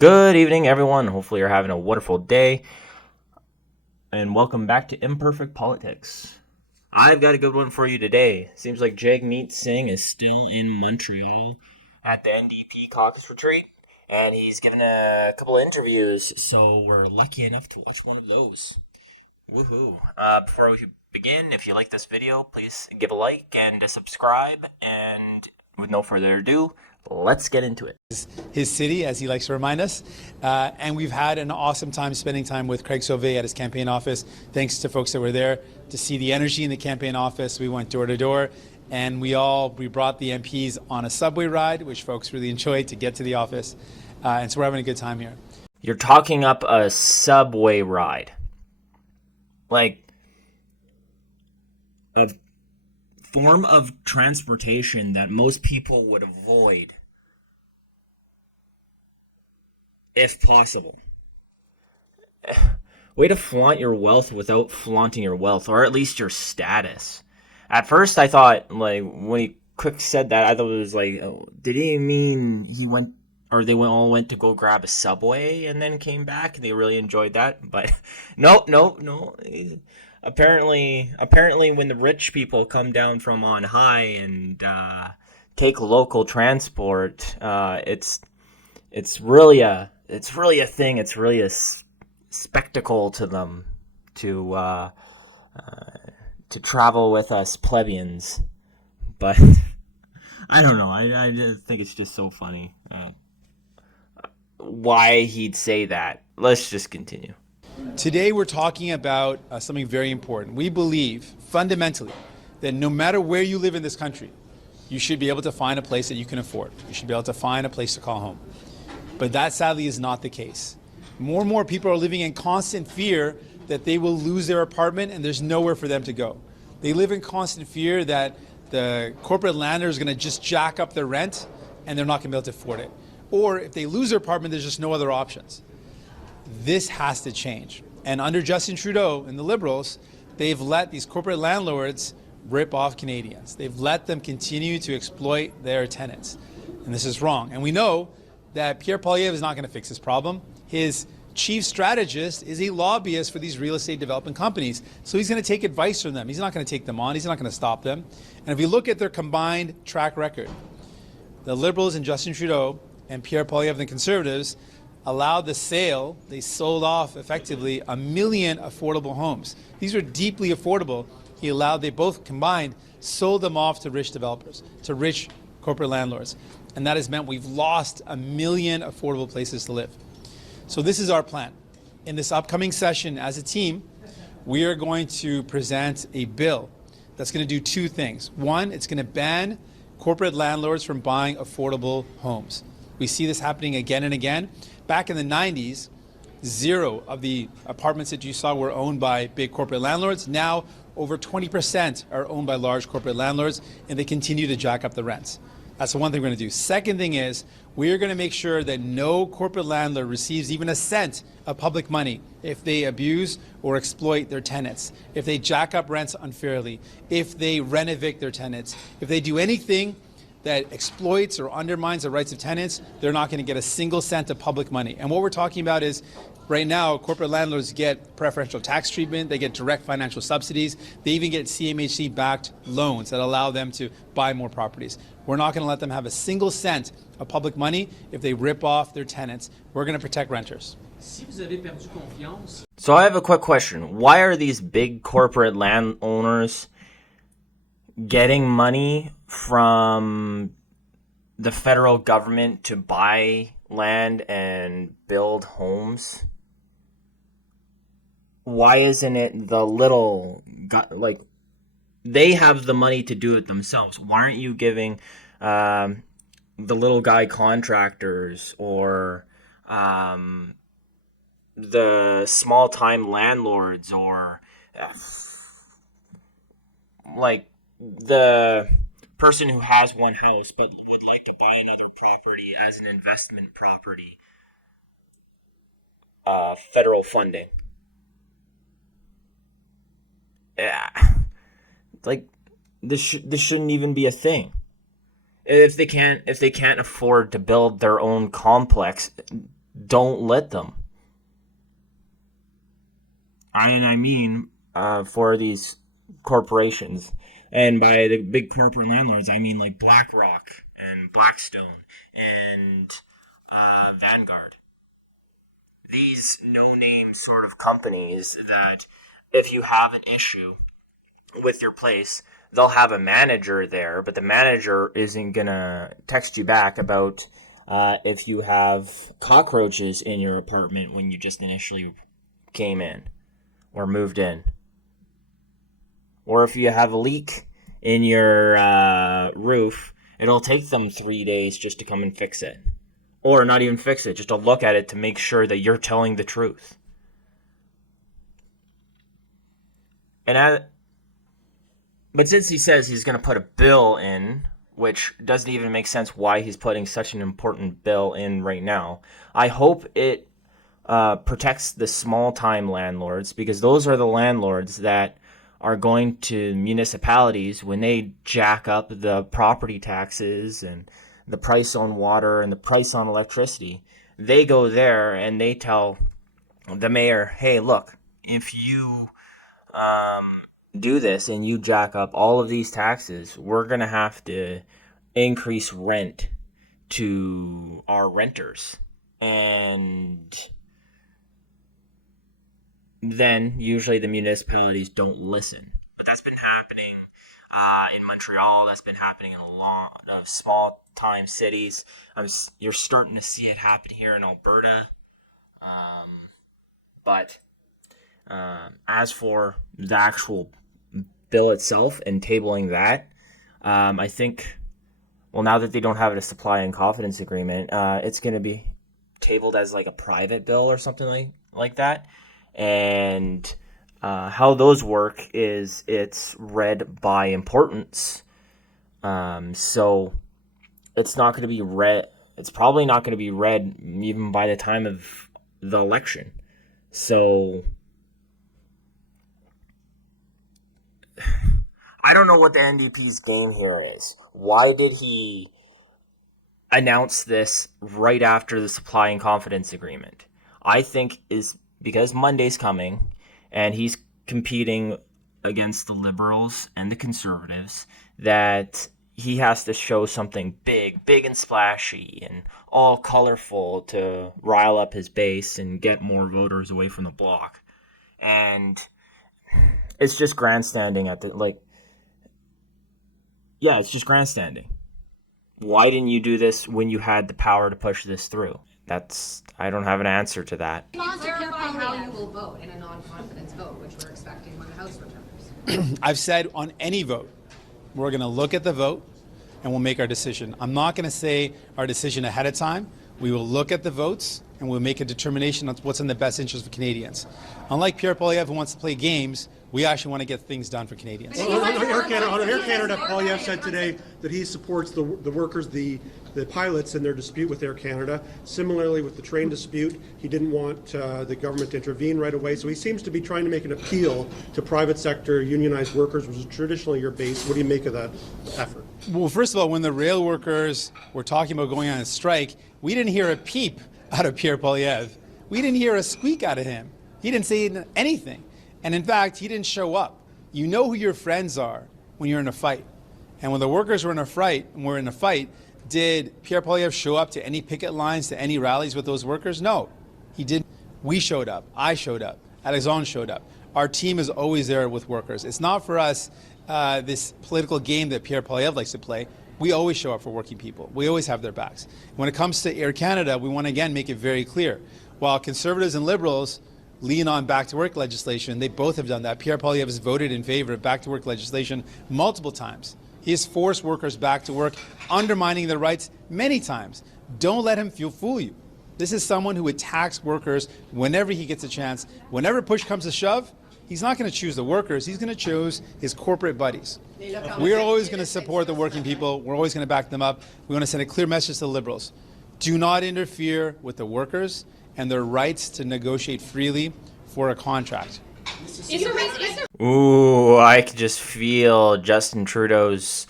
Good evening, everyone. Hopefully, you're having a wonderful day. And welcome back to Imperfect Politics. I've got a good one for you today. Seems like Jagmeet Singh is still in Montreal at the NDP caucus retreat, and he's given a couple of interviews, so we're lucky enough to watch one of those. Woohoo. Before we begin, if you like this video, please give a like and a subscribe. And with no further ado, let's get into it. His city, as he likes to remind us. And we've had an awesome time spending time with Craig Sauvé at his campaign office. Thanks to folks that were there to see the energy in the campaign office. We went door to door, and we brought the MPs on a subway ride, which folks really enjoyed to get to the office. And so we're having a good time here. You're talking up a subway ride. Like a form of transportation that most people would avoid if possible. Way to flaunt your wealth without flaunting your wealth, or at least your status. At first, I thought, like, when he quick said that, I thought it was like, oh, did he mean he went, or they all went to go grab a subway and then came back and they really enjoyed that? But no. Apparently, when the rich people come down from on high and take local transport, it's really a thing. It's really a spectacle to them to travel with us plebeians. But I don't know. I just think it's just so funny why he'd say that. Let's just continue. Today we're talking about something very important. We believe fundamentally that no matter where you live in this country, you should be able to find a place that you can afford. You should be able to find a place to call home. But that sadly is not the case. More and more people are living in constant fear that they will lose their apartment and there's nowhere for them to go. They live in constant fear that the corporate landlord is going to just jack up their rent and they're not going to be able to afford it. Or if they lose their apartment, there's just no other options. This has to change. And under Justin Trudeau and the Liberals, they've let these corporate landlords rip off Canadians. They've let them continue to exploit their tenants. And this is wrong. And we know that Pierre is not going to fix this problem. His chief strategist is a lobbyist for these real estate development companies. So he's going to take advice from them. He's not going to take them on. He's not going to stop them. And if you look at their combined track record, the Liberals and Justin Trudeau and Pierre Poilievre and the Conservatives allowed the sale. They sold off effectively 1 million affordable homes. These were deeply affordable. They both combined, sold them off to rich developers, to rich corporate landlords. And that has meant we've lost 1 million affordable places to live. So this is our plan. In this upcoming session as a team, we are going to present a bill that's going to do two things. One, it's going to ban corporate landlords from buying affordable homes. We see this happening again and again. Back in the 90s, 0 of the apartments that you saw were owned by big corporate landlords. Now, over 20% are owned by large corporate landlords, and they continue to jack up the rents. That's the one thing we're going to do. Second thing is, we are going to make sure that no corporate landlord receives even a cent of public money if they abuse or exploit their tenants, if they jack up rents unfairly, if they rent-evict their tenants, if they do anything that exploits or undermines the rights of tenants, they're not going to get a single cent of public money. And what we're talking about is, right now, corporate landlords get preferential tax treatment, they get direct financial subsidies, they even get CMHC-backed loans that allow them to buy more properties. We're not going to let them have a single cent of public money if they rip off their tenants. We're going to protect renters. So I have a quick question. Why are these big corporate landowners getting money from the federal government to buy land and build homes? Why isn't it the little, like, they have the money to do it themselves? Why aren't you giving the little guy contractors or the small time landlords or like the person who has one house but would like to buy another property as an investment property federal funding? Yeah, like this shouldn't even be a thing. If they can't afford to build their own complex, don't let them. I mean, for these corporations. And by the big corporate landlords, I mean like BlackRock and Blackstone and Vanguard. These no-name sort of companies that if you have an issue with your place, they'll have a manager there, but the manager isn't going to text you back about if you have cockroaches in your apartment when you just initially came in or moved in. Or if you have a leak in your roof, it'll take them 3 days just to come and fix it. Or not even fix it, just to look at it to make sure that you're telling the truth. But since he says he's going to put a bill in, which doesn't even make sense why he's putting such an important bill in right now, I hope it protects the small-time landlords, because those are the landlords that are going to municipalities when they jack up the property taxes and the price on water and the price on electricity. They go there and they tell the mayor, hey, look, if you do this and you jack up all of these taxes, we're going to have to increase rent to our renters. And then usually the municipalities don't listen. But that's been happening in Montreal. That's been happening in a lot of small-time cities. You're starting to see it happen here in Alberta. But as for the actual bill itself and tabling that, I think, well, now that they don't have a supply and confidence agreement, it's going to be tabled as like a private bill or something like that. And how those work is it's read by importance. So it's not going to be read. It's probably not going to be read even by the time of the election. So I don't know what the NDP's game here is. Why did he announce this right after the supply and confidence agreement? I think is because Monday's coming and he's competing against the Liberals and the Conservatives, that he has to show something big and splashy and all colorful to rile up his base and get more voters away from the bloc. And it's just grandstanding it's just grandstanding. Why didn't you do this when you had the power to push this through? I don't have an answer to that. Can you clarify how you will vote in a non-confidence vote, which we're expecting when the House returns? I've said on any vote, we're going to look at the vote and we'll make our decision. I'm not going to say our decision ahead of time. We will look at the votes and we'll make a determination on what's in the best interest of Canadians. Unlike Pierre Poilievre, who wants to play games, we actually want to get things done for Canadians. On Air Canada, Poilievre said today that he supports the workers, the pilots in their dispute with Air Canada. Similarly, with the train dispute, he didn't want the government to intervene right away. So he seems to be trying to make an appeal to private sector unionized workers, which is traditionally your base. What do you make of that effort? Well, first of all, when the rail workers were talking about going on a strike, we didn't hear a peep out of Pierre Poilievre. We didn't hear a squeak out of him. He didn't say anything. And in fact, he didn't show up. You know who your friends are when you're in a fight. And when the workers were in a fight, did Pierre Poilievre show up to any picket lines, to any rallies with those workers? No, he didn't. We showed up. I showed up. Alexandre showed up. Our team is always there with workers. It's not for us this political game that Pierre Poilievre likes to play. We always show up for working people. We always have their backs. When it comes to Air Canada, we want to again make it very clear. While Conservatives and Liberals lean on back-to-work legislation, they both have done that. Pierre Poilievre has voted in favor of back-to-work legislation multiple times. He has forced workers back to work, undermining their rights many times. Don't let him fool you. This is someone who attacks workers whenever he gets a chance. Whenever push comes to shove, he's not going to choose the workers. He's going to choose his corporate buddies. We're always going to support the working people. We're always going to back them up. We want to send a clear message to the Liberals. Do not interfere with the workers and their rights to negotiate freely for a contract. Ooh, I could just feel Justin Trudeau's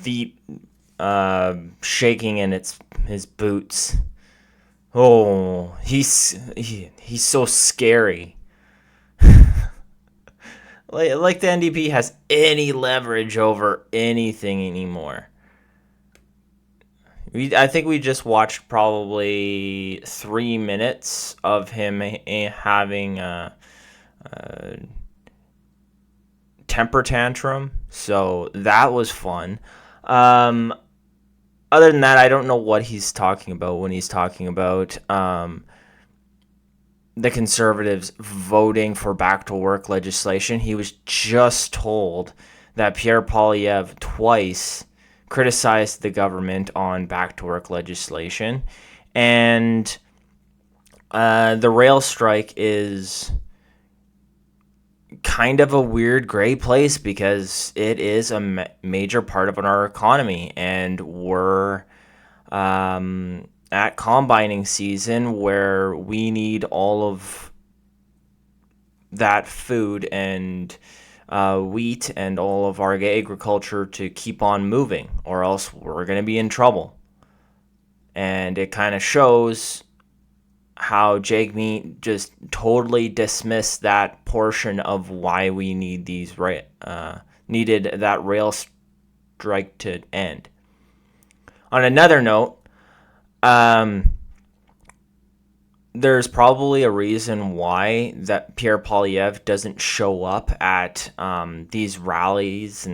feet shaking in his boots. Oh, he's so scary. Like the NDP has any leverage over anything anymore. I think we just watched probably 3 minutes of him having a temper tantrum, so that was fun. Um, Other than that, I don't know what he's talking about when he's talking about the Conservatives voting for back to work legislation. He was just told that Pierre Poilievre twice criticized the government on back to work legislation, and the rail strike is kind of a weird gray place because it is a major part of our economy, and we're at combining season where we need all of that food and wheat and all of our agriculture to keep on moving, or else we're going to be in trouble. And it kind of shows how Jagmeet just totally dismissed that portion of why we need needed that rail strike to end. On another note, there's probably a reason why that Pierre Poilievre doesn't show up at these rallies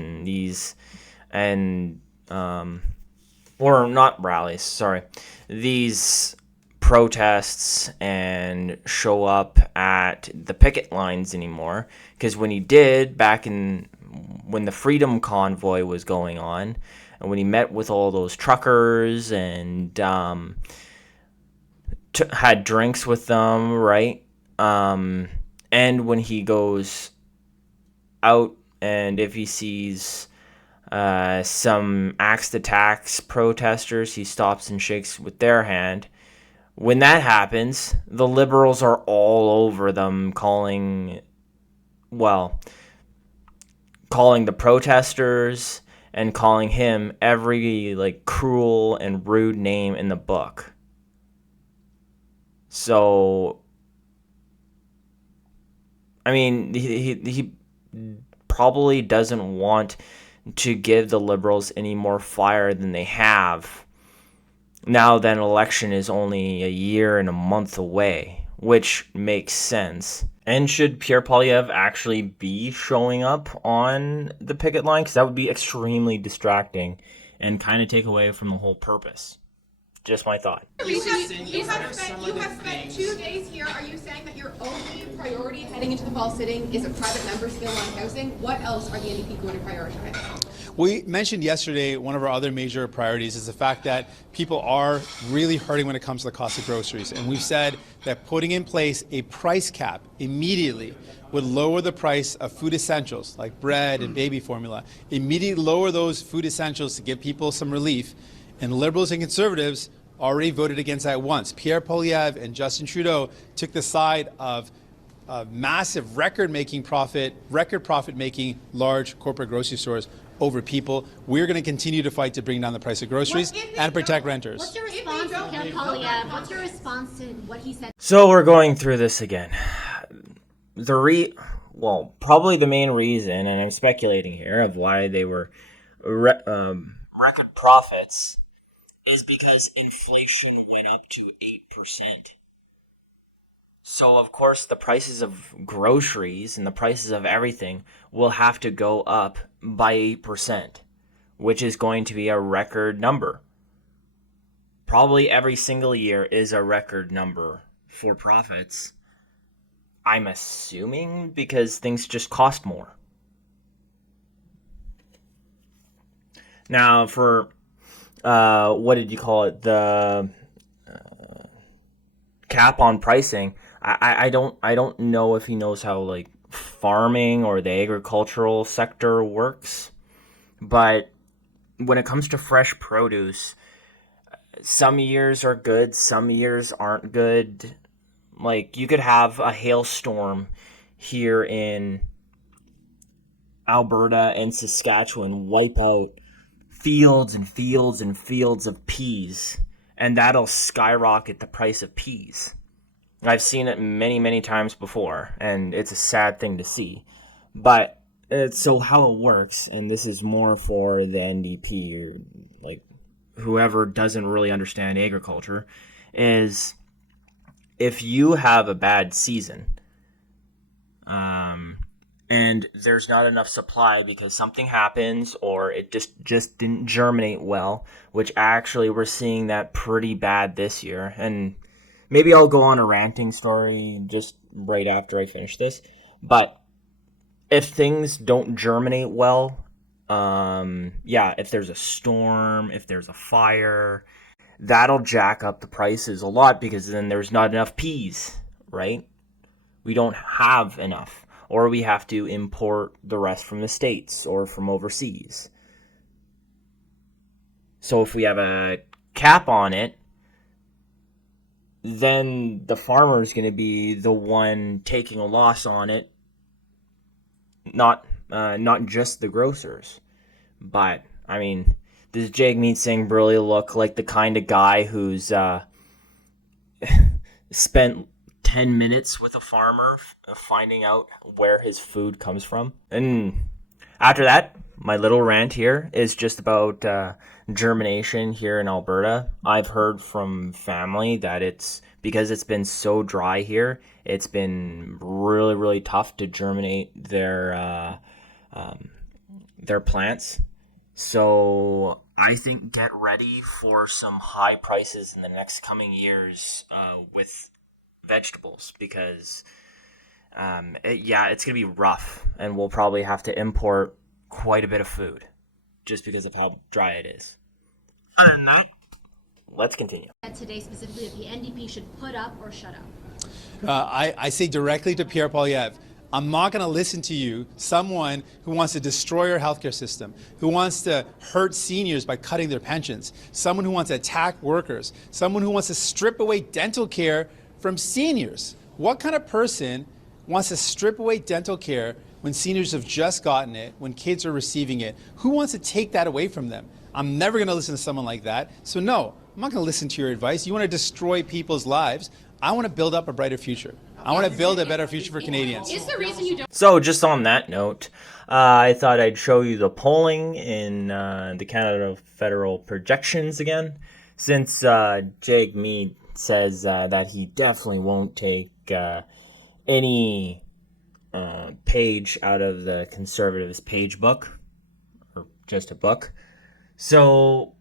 or not rallies, sorry, these protests and show up at the picket lines anymore. Because when he did when the Freedom Convoy was going on, and when he met with all those truckers and had drinks with them, right? And when he goes out and if he sees some axe to tax protesters, he stops and shakes with their hand. When that happens, the Liberals are all over them, calling the protesters and calling him every cruel and rude name in the book. So, I mean, he probably doesn't want to give the Liberals any more fire than they have. Now that an election is only a year and a month away, which makes sense. And should Pierre Poilievre actually be showing up on the picket line? Because that would be extremely distracting and kind of take away from the whole purpose. Just my thought. You have spent 2 days here. Are you saying that your only priority heading into the fall sitting is a private member's bill on housing? What else are the NDP going to prioritize? We mentioned yesterday one of our other major priorities is the fact that people are really hurting when it comes to the cost of groceries. And we've said that putting in place a price cap immediately would lower the price of food essentials like bread and baby formula, immediately lower those food essentials to give people some relief. And Liberals and Conservatives already voted against that once. Pierre Poilievre and Justin Trudeau took the side of massive record profit-making large corporate grocery stores over people. We're going to continue to fight to bring down the price of groceries and protect renters. What's your response to Pierre Poilievre? What's your response to what he said? So we're going through this again. Probably the main reason, and I'm speculating here, of why they were record profits is because inflation went up to 8%. So, of course, the prices of groceries and the prices of everything will have to go up by 8%, which is going to be a record number. Probably every single year is a record number for profits. I'm assuming because things just cost more. Now, for what did you call it? The cap on pricing. I don't know if he knows how farming or the agricultural sector works, but when it comes to fresh produce, some years are good, some years aren't good. Like, you could have a hailstorm here in Alberta and Saskatchewan wipe out fields and fields and fields of peas, and that'll skyrocket the price of peas. I've seen it many, many times before, and it's a sad thing to see. But so how it works, and this is more for the NDP or like whoever doesn't really understand agriculture, is if you have a bad season, and there's not enough supply because something happens or it just didn't germinate well, which actually we're seeing that pretty bad this year. And maybe I'll go on a ranting story just right after I finish this. But if things don't germinate well, if there's a storm, if there's a fire, that'll jack up the prices a lot because then there's not enough peas, right? We don't have enough, or we have to import the rest from the States or from overseas. So if we have a cap on it, then the farmer is going to be the one taking a loss on it, not just the grocers. But I mean, does Jagmeet Singh really look like the kind of guy who's spent 10 minutes with a farmer finding out where his food comes from? And after that, my little rant here is just about germination here in Alberta. I've heard from family that it's because it's been so dry here, it's been really, really tough to germinate their plants. So I think get ready for some high prices in the next coming years with vegetables, because it's gonna be rough, and we'll probably have to import quite a bit of food just because of how dry it is. Other than that, let's continue. Today specifically that the NDP should put up or shut up? I say directly to Pierre Poilievre, I'm not going to listen to you, someone who wants to destroy our healthcare system, who wants to hurt seniors by cutting their pensions, someone who wants to attack workers, someone who wants to strip away dental care from seniors. What kind of person wants to strip away dental care when seniors have just gotten it, when kids are receiving it? Who wants to take that away from them? I'm never going to listen to someone like that. So no, I'm not going to listen to your advice. You want to destroy people's lives. I want to build up a brighter future. I want to build a better future for Canadians. Is the reason you don't? So just on that note, I thought I'd show you the polling in the Canada Federal projections again, since Jagmeet says that he definitely won't take any page out of the Conservatives' page book, or just a book. So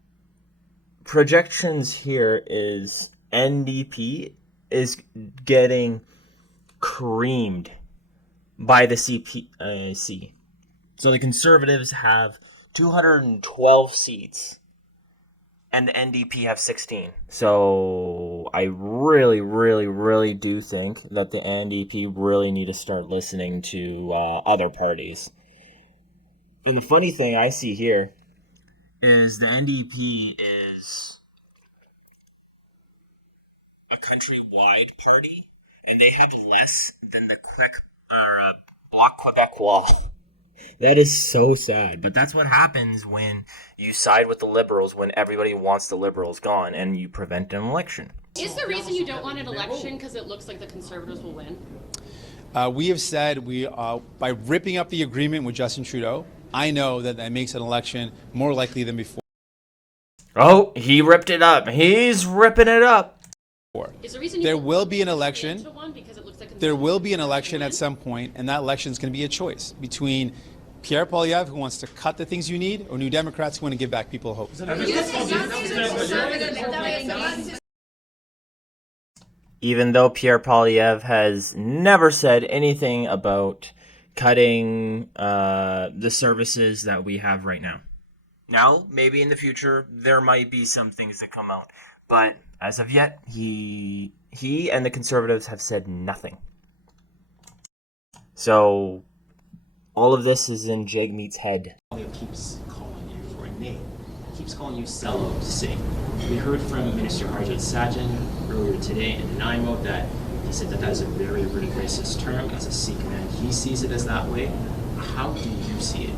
projections here is NDP is getting creamed by the CPC. So the Conservatives have 212 seats and the NDP have 16. So I really, really, really do think that the NDP really need to start listening to other parties. And the funny thing I see here is the NDP is a countrywide party, and they have less than the Bloc Québécois. That is so sad, but that's what happens when you side with the Liberals, when everybody wants the Liberals gone, and you prevent an election. Is the reason you don't want an election because it looks like the Conservatives will win? We have said by ripping up the agreement with Justin Trudeau, I know that makes an election more likely than before. Oh, he ripped it up. He's ripping it up. Is the reason There will be an election. Because it looks like There will be an election at some point, and that election is going to be a choice between Pierre Poilievre, who wants to cut the things you need, or New Democrats who want to give back people hope. Even though Pierre Poilievre has never said anything about cutting the services that we have right now. Now, maybe in the future, there might be some things that come out. But as of yet, he and the Conservatives have said nothing. So all of this is in Jagmeet's head. He keeps calling you for a name. He keeps calling you sellout, Singh. We heard from Minister Harjit Sajjan earlier today in Nanaimo that he said that is a very, very racist term. As a Sikh man, he sees it as that way. How do you see it?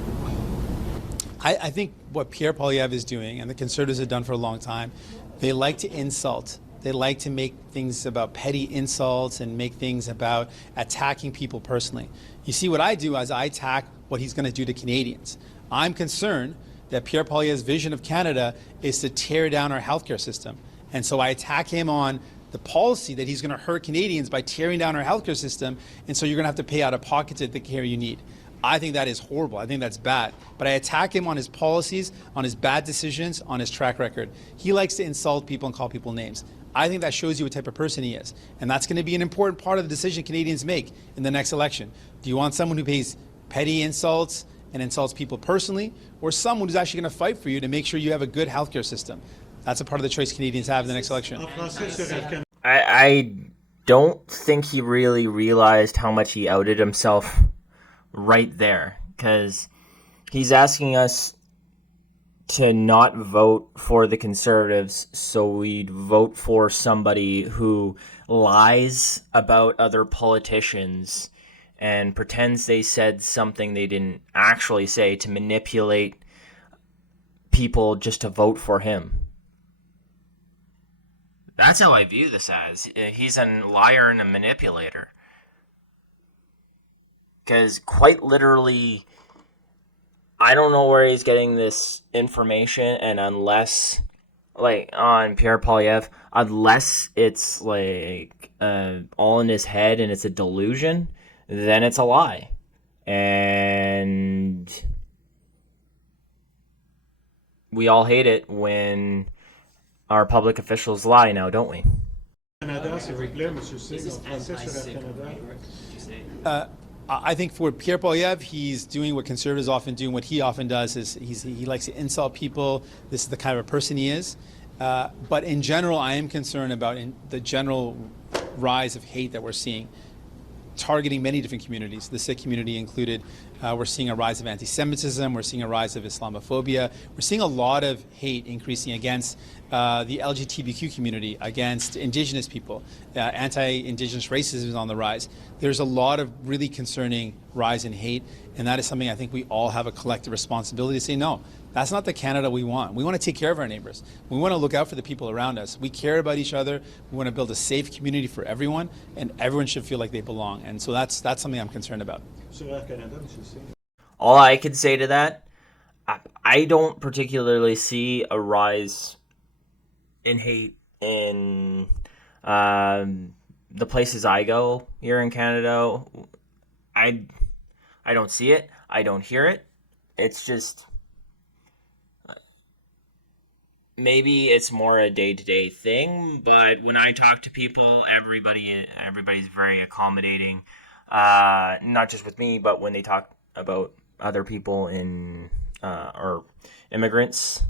I think what Pierre Poilievre is doing, and the Conservatives have done for a long time, They like to insult. They like to make things about petty insults and make things about attacking people personally. You see, what I do is I attack what he's going to do to Canadians. I'm concerned that Pierre Poilievre's vision of Canada is to tear down our healthcare system. And so I attack him on the policy that he's going to hurt Canadians by tearing down our healthcare system, and so you're going to have to pay out of pocket to the care you need. I think that is horrible. I think that's bad. But I attack him on his policies, on his bad decisions, on his track record. He likes to insult people and call people names. I think that shows you what type of person he is. And that's going to be an important part of the decision Canadians make in the next election. Do you want someone who pays petty insults and insults people personally, or someone who's actually going to fight for you to make sure you have a good healthcare system? That's a part of the choice Canadians have in the next election. I don't think he really realized how much he outed himself right there, because he's asking us to not vote for the Conservatives, so we'd vote for somebody who lies about other politicians and pretends they said something they didn't actually say to manipulate people just to vote for him. That's how I view this as. He's a liar and a manipulator. Because quite literally, I don't know where he's getting this information, and unless, like, on Pierre Poilievre, unless it's, like, all in his head and it's a delusion, then it's a lie. And we all hate it when our public officials lie now, don't we? I think for Pierre Poilievre, he's doing what Conservatives often do, and what he often does is he likes to insult people. This is the kind of a person he is. But in general, I am concerned about the general rise of hate that we're seeing, targeting many different communities, the Sikh community included. We're seeing a rise of anti-Semitism. We're seeing a rise of Islamophobia. We're seeing a lot of hate increasing against the LGBTQ community, against Indigenous people. Anti-Indigenous racism is on the rise. There's a lot of really concerning rise in hate, and that is something I think we all have a collective responsibility to say, no, that's not the Canada we want. We want to take care of our neighbors. We want to look out for the people around us. We care about each other. We want to build a safe community for everyone, and everyone should feel like they belong. And so that's something I'm concerned about. All I could say to that, I don't particularly see a rise in hate in the places I go here in Canada. I don't see it. I don't hear it. It's just, maybe it's more a day-to-day thing, but when I talk to people, everybody's very accommodating. Not just with me, but when they talk about other people or immigrants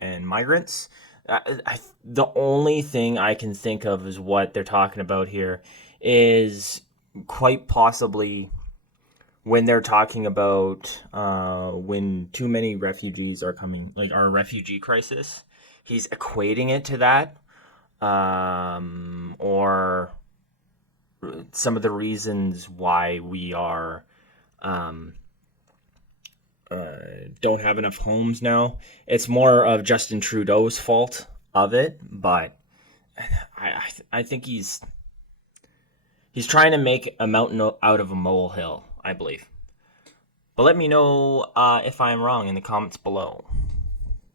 and migrants. The only thing I can think of is what they're talking about here is quite possibly when they're talking about when too many refugees are coming, like our refugee crisis. He's equating it to that, or some of the reasons why we are don't have enough homes now. It's more of Justin Trudeau's fault of it, but I think he's trying to make a mountain out of a molehill, I believe. But let me know if I'm wrong in the comments below.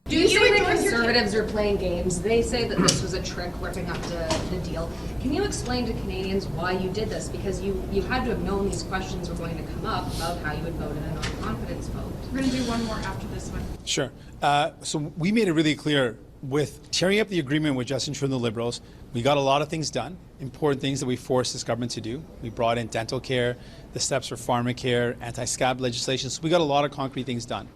Do you say the Conservatives are playing games? They say that this was a trick ripping up the deal. Can you explain to Canadians why you did this? Because you had to have known these questions were going to come up about how you would vote in a non-confidence vote. We're going to do one more after this one. Sure. So we made it really clear with tearing up the agreement with Justin Trudeau and the Liberals, we got a lot of things done, important things that we forced this government to do. We brought in dental care, the steps for pharmacare, anti-scab legislation. So we got a lot of concrete things done.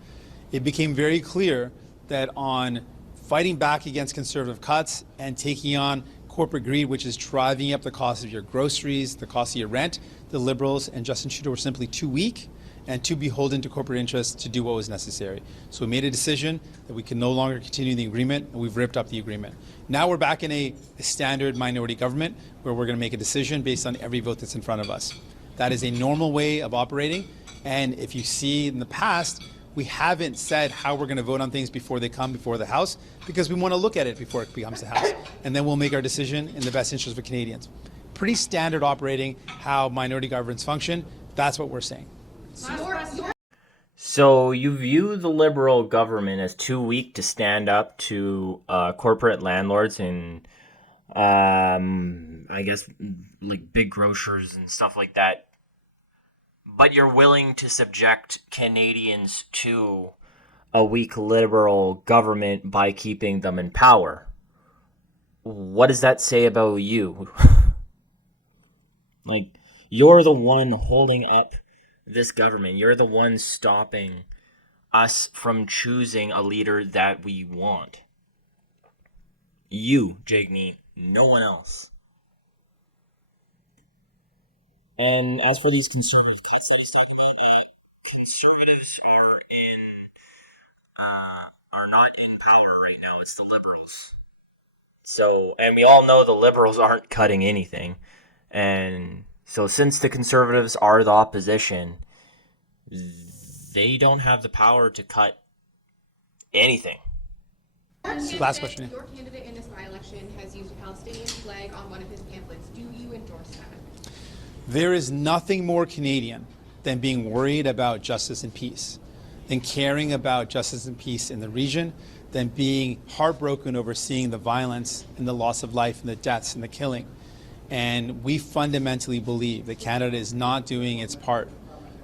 It became very clear that on fighting back against conservative cuts and taking on corporate greed, which is driving up the cost of your groceries, the cost of your rent, the Liberals and Justin Trudeau were simply too weak and too beholden to corporate interests to do what was necessary. So we made a decision that we can no longer continue the agreement, and we've ripped up the agreement. Now we're back in a standard minority government where we're going to make a decision based on every vote that's in front of us. That is a normal way of operating, and if you see in the past, We haven't said how we're going to vote on things before they come before the House because we want to look at it before it becomes the House. And then we'll make our decision in the best interest of Canadians. Pretty standard operating how minority governments function. That's what we're saying. So you view the Liberal government as too weak to stand up to corporate landlords and I guess like big grocers and stuff like that, but you're willing to subject Canadians to a weak Liberal government by keeping them in power. What does that say about you? Like, you're the one holding up this government. You're the one stopping us from choosing a leader that we want. You, Jagmeet, no one else. And as for these conservative cuts that he's talking about, conservatives are not in power right now. It's the Liberals. So, and we all know the Liberals aren't cutting anything. And so since the Conservatives are the opposition, they don't have the power to cut anything. Last question. Your candidate in this by-election has used a Palestinian flag on one of his pamphlets. Do you endorse that? There is nothing more Canadian than being worried about justice and peace, than caring about justice and peace in the region, than being heartbroken over seeing the violence and the loss of life and the deaths and the killing. And we fundamentally believe that Canada is not doing its part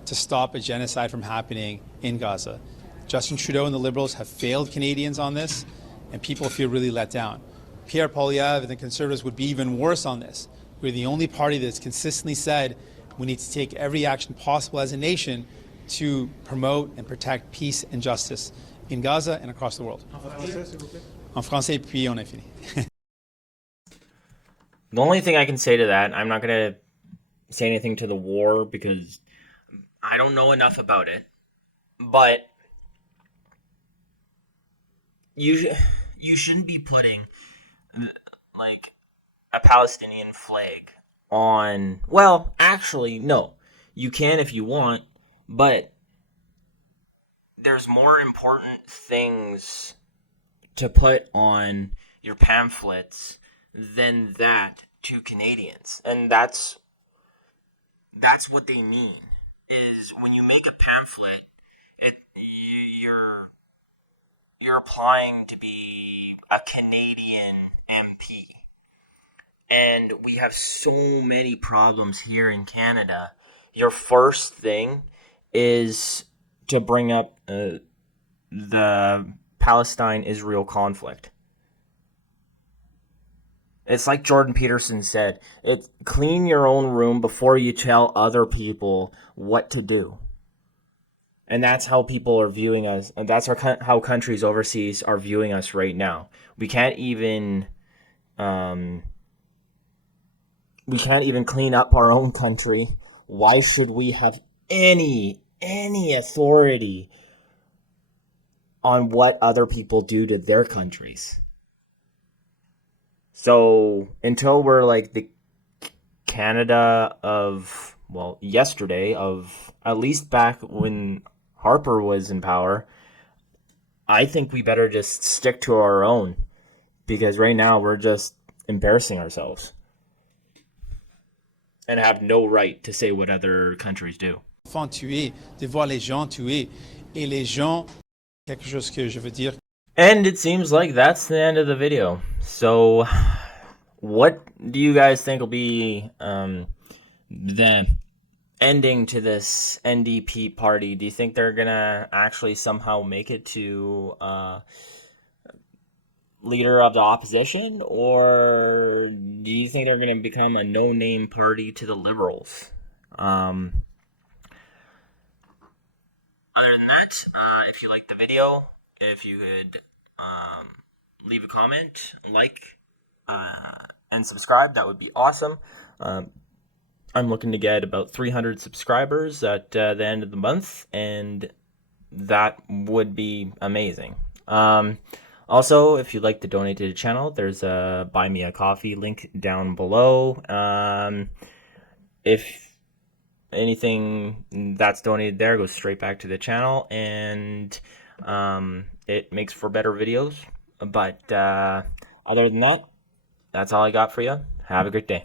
to stop a genocide from happening in Gaza. Justin Trudeau and the Liberals have failed Canadians on this, and people feel really let down. Pierre, Poilievre and the Conservatives would be even worse on this. We're the only party that's consistently said we need to take every action possible as a nation to promote and protect peace and justice in Gaza and across the world. En français, puis on est fini. The only thing I can say to that, I'm not going to say anything to the war because I don't know enough about it, but you shouldn't be putting like a Palestinian flag on, well, actually, no. You can if you want, but there's more important things to put on your pamphlets than that to Canadians. And that's what they mean. Is when you make a pamphlet, you're applying to be a Canadian MP. And we have so many problems here in Canada. Your first thing is to bring up the Palestine-Israel conflict. It's like Jordan Peterson said, clean your own room before you tell other people what to do. And that's how people are viewing us. And that's how countries overseas are viewing us right now. We can't even clean up our own country. Why should we have any authority on what other people do to their countries? So until we're like the Canada of, well, yesterday, of at least back when Harper was in power, I think we better just stick to our own, because right now we're just embarrassing ourselves and have no right to say what other countries do. Tués, de voir les gens tués, et les gens, quelque chose que je veux dire. And it seems like that's the end of the video. So what do you guys think will be the ending to this NDP party? Do you think they're going to actually somehow make it to leader of the opposition? Or do you think they're going to become a no-name party to the Liberals? Other than that, if you liked the video, if you could leave a comment, like, and subscribe, that would be awesome. I'm looking to get about 300 subscribers at the end of the month, and that would be amazing. Also, if you'd like to donate to the channel, there's a Buy Me a Coffee link down below. If anything that's donated there goes straight back to the channel, and it makes for better videos. But other than that, that's all I got for you. Have a great day.